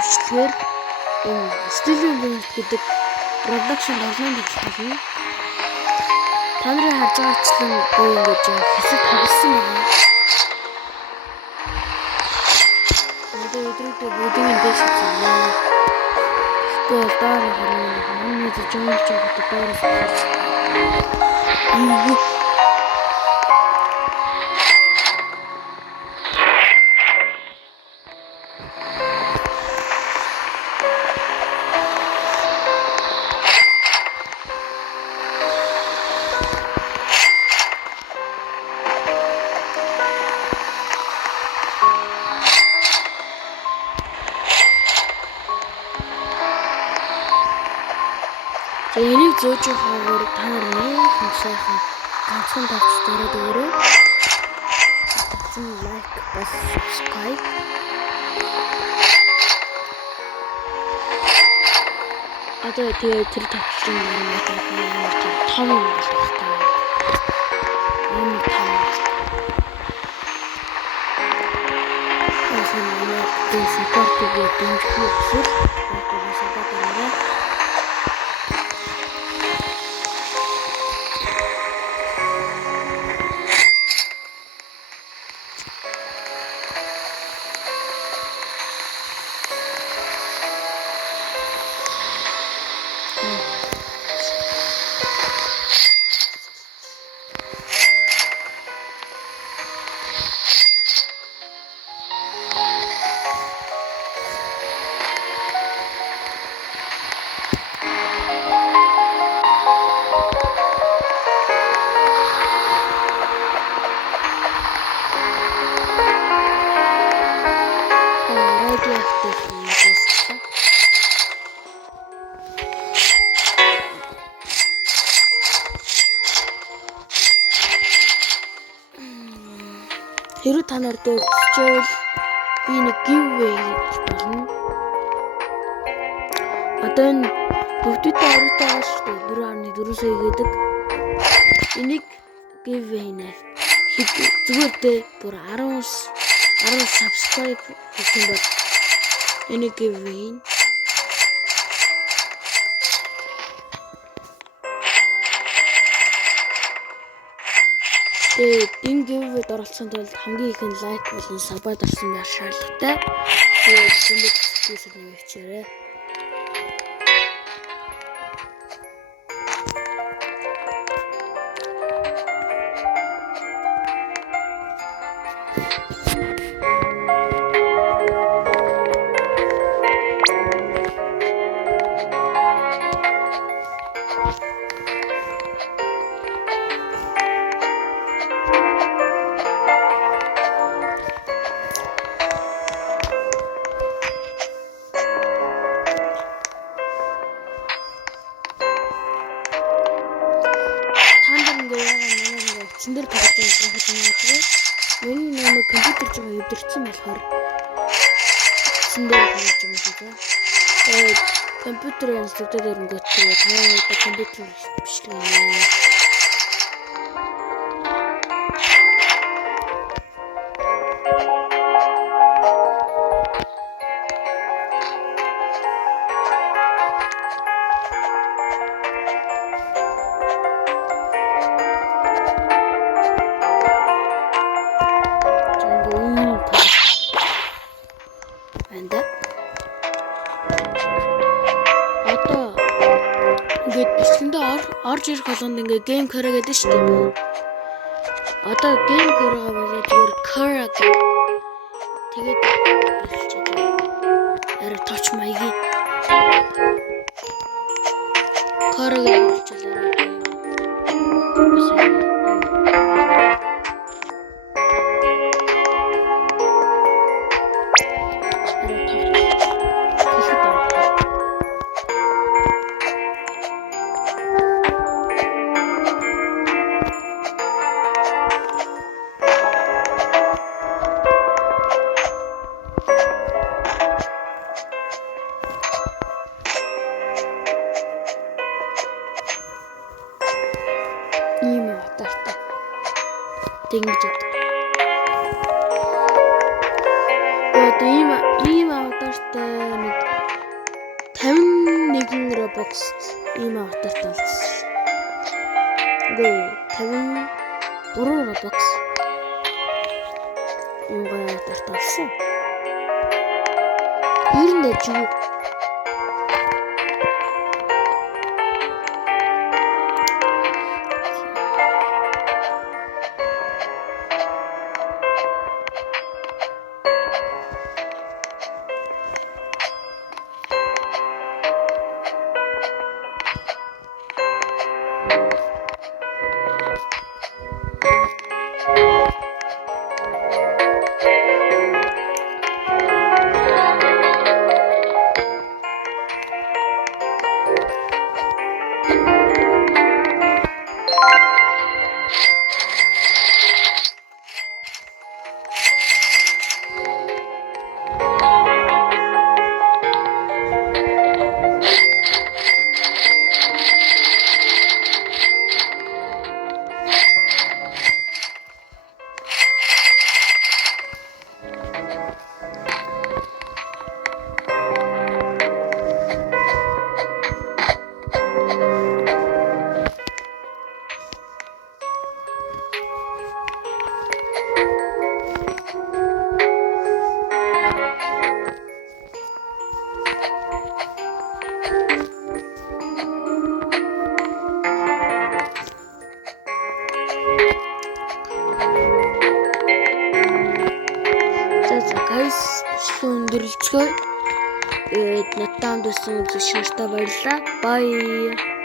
бичлэгээр Stealing Planet гэдэг production online бичлэг. Та нарын харж байгаачлан ингэж хэсэг хагасан байна. Одоо өдрөдөө бүгдийн дэш хийлээ. Тэгвэл доор хамгийн жимэлж байгаа доор хийж. Энийг зөөж хаагаар та нар нэг сайхан ганцхан тавч дараад өгөөрэй. Тэгсэн лайк бас subscribe. Одоо тэр тавчсан юм том юм болох таа. Энэ том. Яасан нэг support гэдэг дэмжих хүсэл хэрэг та нар дээр хүчээл би нэг giveaway хийж болно. Одоо энэ бүгдтэй оройтой байгаа шүү дээ. 4.4 сая гэдэг. Энийг giveaway нэ. Зүгээр дээ бүр 10 subscribe хийх юм бол энийг giveaway. Энэ giveaway-д оролцсон тулд хамгийн их лайк болон сабад авсан байх шаардлагатай. Тэгээд зөндөө хэсэг нэмэгчээрэй. Эндэр тавьж байгаа. Миний нэмэг компьютер жоо өвдөрсөн болохоор эндэр тавьж байгаа. Компьютер институтээр ирэнгүүт таваа компьютер бичлэг. Орж ирэх болгонд ингээ гейм кара гэдэг шүү дээ. Одоо гейм карагаа болоод зүгээр кара гэдэг. Тэгээд арай точ маягийн карагаа болчихлоо. Тэнгиж яддаг. Одоо ийм авдартай нэг 51 Robux ийм аватартай болсон. Гээ 53 Robux ийм аватартай болсон. Ер нь жиг өндөрлцгөө надад хамт байсан үзэгч нартай баярлалаа. Bye.